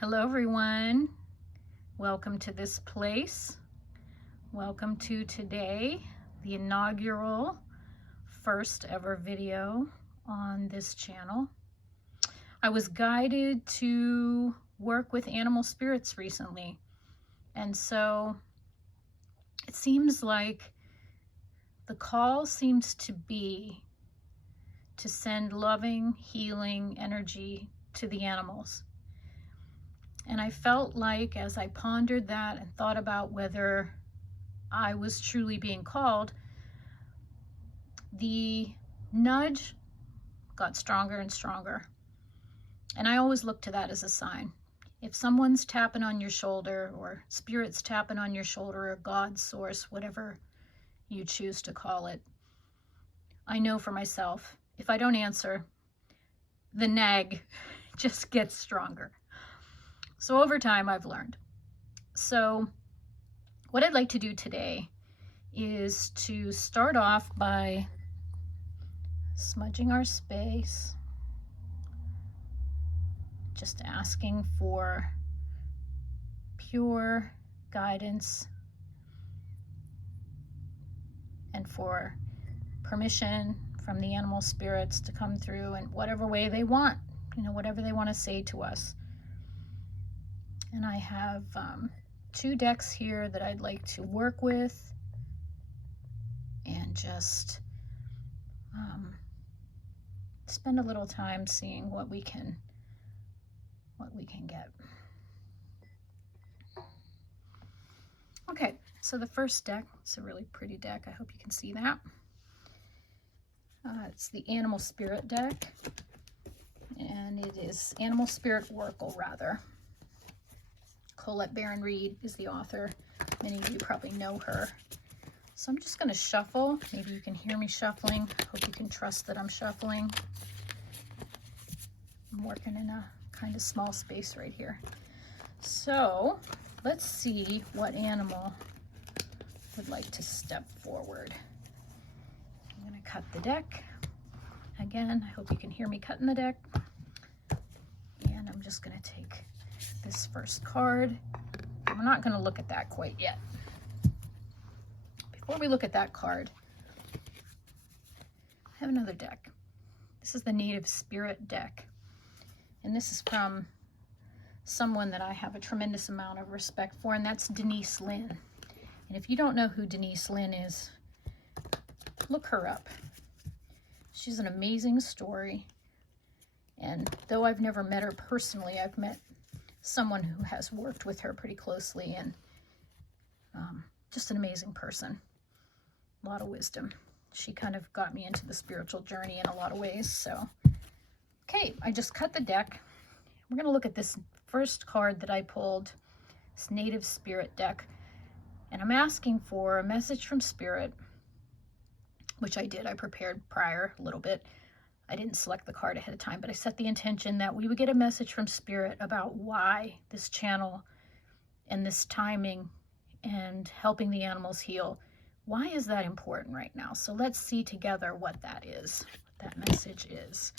Hello everyone, welcome to this place. Welcome to today, the inaugural first ever video on this channel. I was guided to work with animal spirits recently, and so it seems like the call seems to be to send loving, healing energy to the animals. And I felt like, as I pondered that and thought about whether I was truly being called, the nudge got stronger and stronger. And I always look to that as a sign. If someone's tapping on your shoulder, or spirit's tapping on your shoulder, or God, source, whatever you choose to call it, I know for myself, if I don't answer, the nag just gets stronger. So over time, I've learned. So what I'd like to do today is to start off by smudging our space, just asking for pure guidance and for permission from the animal spirits to come through in whatever way they want, whatever they want to say to us. And I have 2 decks here that I'd like to work with and just spend a little time seeing what we can get. Okay, so the first deck, it's a really pretty deck. I hope you can see that. It's the Animal Spirit deck, and it is Animal Spirit Oracle, rather. Colette Baron-Reid is the author. Many of you probably know her. So I'm just going to shuffle. Maybe you can hear me shuffling. Hope you can trust that I'm shuffling. I'm working in a kind of small space right here. So let's see what animal would like to step forward. I'm going to cut the deck. Again, I hope you can hear me cutting the deck. And I'm just going to take this first card. We're not going to look at that quite yet. Before we look at that card, I have another deck. This is the Native Spirit deck. And this is from someone that I have a tremendous amount of respect for, and that's Denise Linn. And if you don't know who Denise Linn is, look her up. She's an amazing story. And though I've never met her personally, I've met someone who has worked with her pretty closely, and just an amazing person. A lot of wisdom. She kind of got me into the spiritual journey in a lot of ways. So, okay, I just cut the deck. We're going to look at this first card that I pulled, this Native Spirit deck. And I'm asking for a message from Spirit, which I did. I prepared prior a little bit. I didn't select the card ahead of time, but I set the intention that we would get a message from Spirit about why this channel and this timing and helping the animals heal, why is that important right now? So let's see together what that is, what that message is.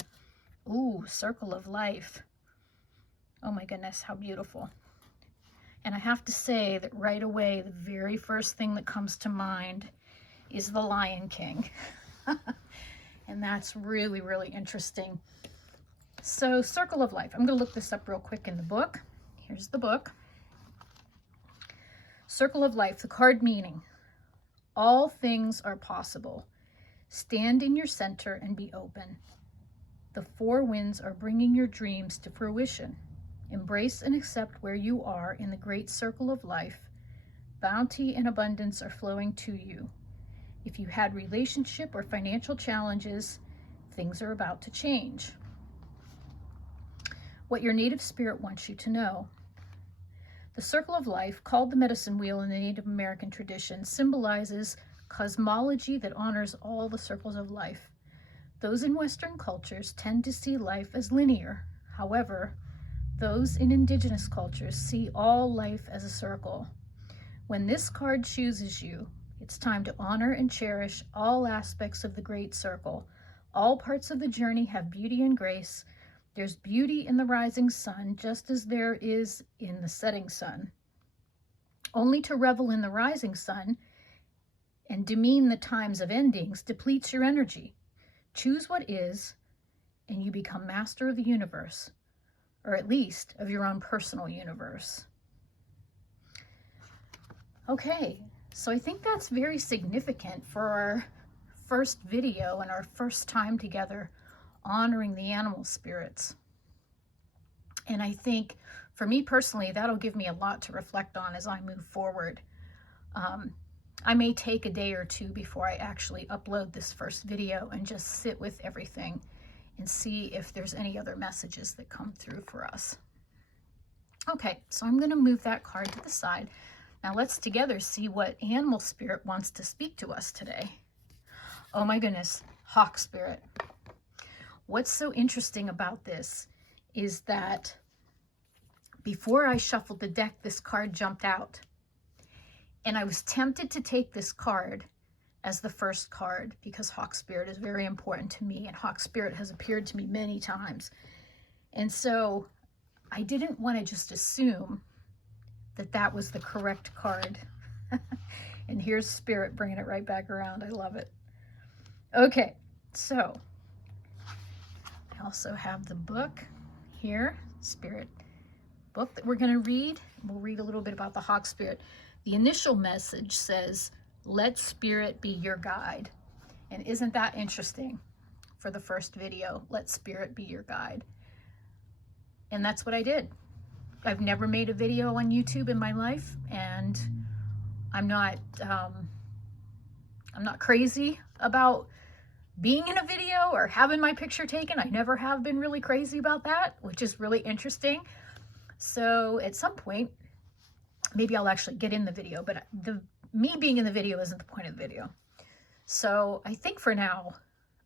Ooh, Circle of Life. Oh my goodness, how beautiful. And I have to say that right away, the very first thing that comes to mind is the Lion King. And that's really, really interesting. So, Circle of Life. I'm going to look this up real quick in the book. Here's the book. Circle of Life, the card meaning. All things are possible. Stand in your center and be open. The 4 winds are bringing your dreams to fruition. Embrace and accept where you are in the great circle of life. Bounty and abundance are flowing to you. If you had relationship or financial challenges, things are about to change. What your native spirit wants you to know. The circle of life, called the medicine wheel in the Native American tradition, symbolizes cosmology that honors all the circles of life. Those in Western cultures tend to see life as linear. However, those in indigenous cultures see all life as a circle. When this card chooses you, it's time to honor and cherish all aspects of the great circle. All parts of the journey have beauty and grace. There's beauty in the rising sun, just as there is in the setting sun. Only to revel in the rising sun and demean the times of endings depletes your energy. Choose what is, and you become master of the universe, or at least of your own personal universe. Okay, so I think that's very significant for our first video and our first time together honoring the animal spirits. And I think for me personally, that'll give me a lot to reflect on as I move forward. I may take a day or two before I actually upload this first video and just sit with everything and see if there's any other messages that come through for us. Okay, so I'm going to move that card to the side. Now let's together see what animal spirit wants to speak to us today. Oh my goodness, hawk spirit. What's so interesting about this is that before I shuffled the deck, this card jumped out. And I was tempted to take this card as the first card because hawk spirit is very important to me, and hawk spirit has appeared to me many times. And so I didn't want to just assume that that was the correct card. And here's spirit bringing it right back around. I love it. Okay, so I also have the book here, spirit book that we're going to read. We'll read a little bit about the hawk spirit. The initial message says, let spirit be your guide. And isn't that interesting for the first video? Let spirit be your guide. And that's what I did. I've never made a video on YouTube in my life, and I'm not crazy about being in a video or having my picture taken. I never have been really crazy about that, which is really interesting. So at some point, maybe I'll actually get in the video, but me being in the video isn't the point of the video. So I think for now,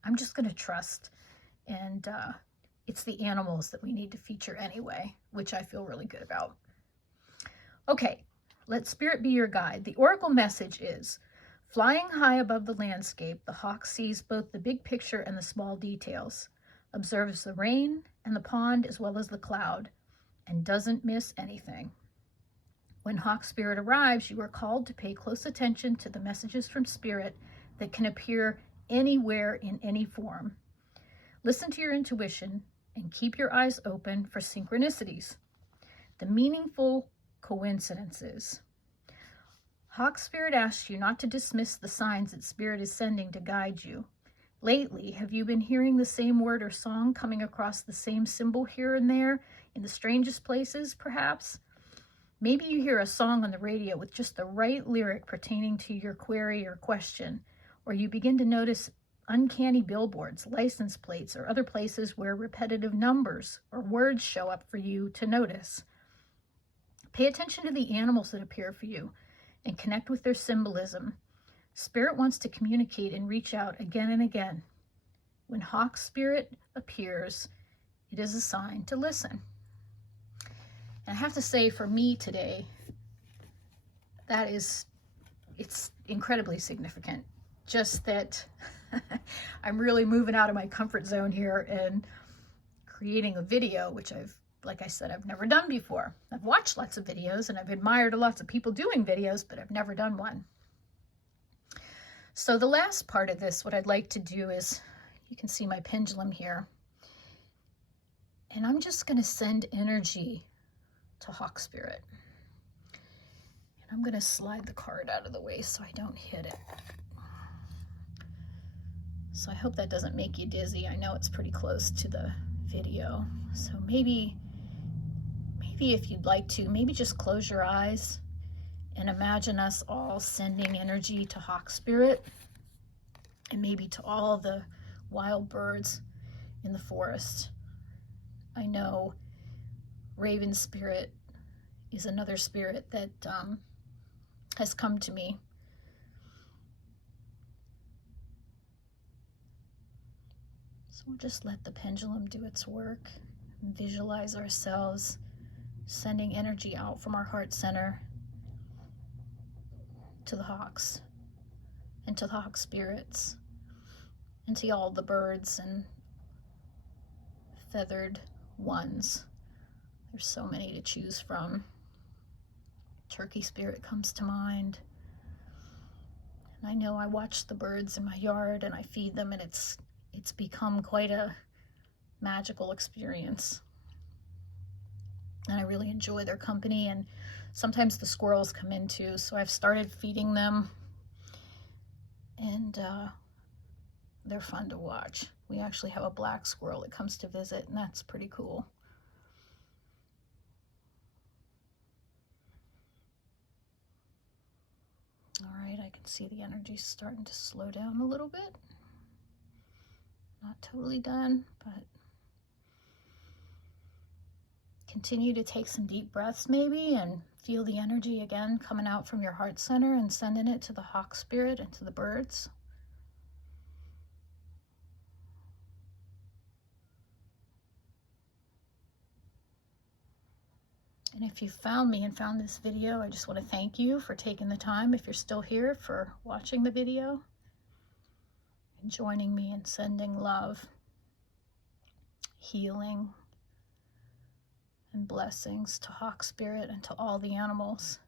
I'm just going to trust, and it's the animals that we need to feature anyway, which I feel really good about. Okay, let spirit be your guide. The oracle message is, flying high above the landscape, the hawk sees both the big picture and the small details, observes the rain and the pond as well as the cloud, and doesn't miss anything. When hawk spirit arrives, you are called to pay close attention to the messages from spirit that can appear anywhere in any form. Listen to your intuition and keep your eyes open for synchronicities, the meaningful coincidences. Hawk spirit asks you not to dismiss the signs that spirit is sending to guide you. Lately, have you been hearing the same word or song coming across the same symbol here and there in the strangest places, perhaps? Maybe you hear a song on the radio with just the right lyric pertaining to your query or question, or you begin to notice uncanny billboards, license plates, or other places where repetitive numbers or words show up for you to notice. Pay attention to the animals that appear for you and connect with their symbolism. Spirit wants to communicate and reach out again and again. When hawk spirit appears, it is a sign to listen. And I have to say, for me today, it's incredibly significant. Just that I'm really moving out of my comfort zone here and creating a video, which like I said, I've never done before. I've watched lots of videos and I've admired lots of people doing videos, but I've never done one. So the last part of this, what I'd like to do is, you can see my pendulum here, and I'm just going to send energy to hawk spirit. And I'm going to slide the card out of the way so I don't hit it. So I hope that doesn't make you dizzy. I know it's pretty close to the video. So maybe if you'd like to, maybe just close your eyes and imagine us all sending energy to hawk spirit, and maybe to all the wild birds in the forest. I know raven spirit is another spirit that has come to me. So we'll just let the pendulum do its work and visualize ourselves sending energy out from our heart center to the hawks and to the hawk spirits and to all the birds and feathered ones. There's so many to choose from. Turkey spirit comes to mind. And I know I watch the birds in my yard and I feed them, and it's become quite a magical experience. And I really enjoy their company, and sometimes the squirrels come in too, so I've started feeding them, and they're fun to watch. We actually have a black squirrel that comes to visit, and that's pretty cool. All right, I can see the energy starting to slow down a little bit. Not totally done, but continue to take some deep breaths maybe, and feel the energy again coming out from your heart center and sending it to the hawk spirit and to the birds. And if you found me and found this video, I just want to thank you for taking the time, if you're still here, for watching the video and joining me in sending love, healing, and blessings to hawk spirit and to all the animals.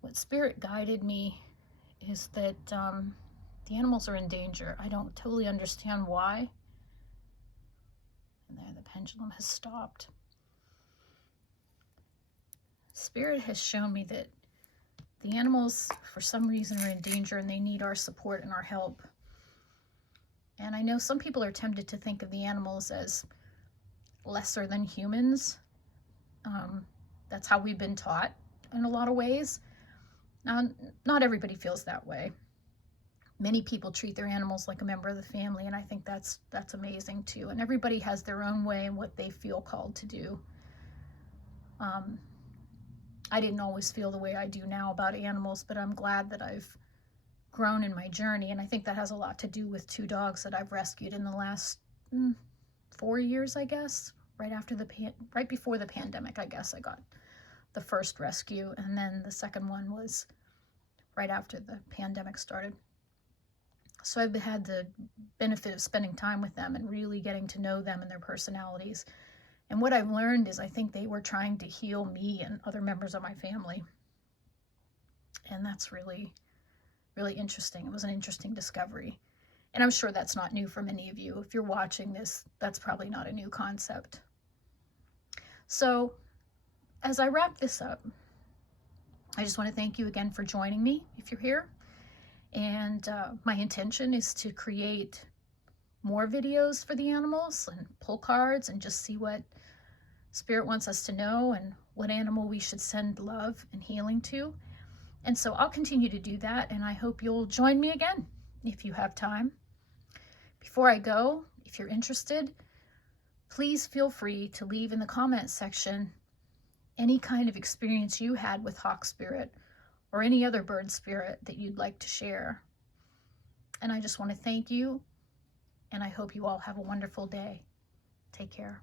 What spirit guided me is that the animals are in danger. I don't totally understand why. And there, the pendulum has stopped. Spirit has shown me that the animals, for some reason, are in danger and they need our support and our help. And I know some people are tempted to think of the animals as lesser than humans. That's how we've been taught in a lot of ways. Now, not everybody feels that way. Many people treat their animals like a member of the family, and I think that's amazing too. And everybody has their own way and what they feel called to do. I didn't always feel the way I do now about animals, but I'm glad that I've grown in my journey, and I think that has a lot to do with 2 dogs that I've rescued in the last 4 years, I guess. Right before the pandemic, I guess I got the first rescue, and then the second one was right after the pandemic started. So I've had the benefit of spending time with them and really getting to know them and their personalities. And what I've learned is I think they were trying to heal me and other members of my family. And that's really, really interesting. It was an interesting discovery. And I'm sure that's not new for many of you. If you're watching this, that's probably not a new concept. So as I wrap this up, I just want to thank you again for joining me if you're here. And my intention is to create more videos for the animals and pull cards and just see what Spirit wants us to know and what animal we should send love and healing to. And so I'll continue to do that, and I hope you'll join me again if you have time. Before I go, if you're interested, please feel free to leave in the comment section any kind of experience you had with hawk spirit or any other bird spirit that you'd like to share. And I just want to thank you, and I hope you all have a wonderful day. Take care.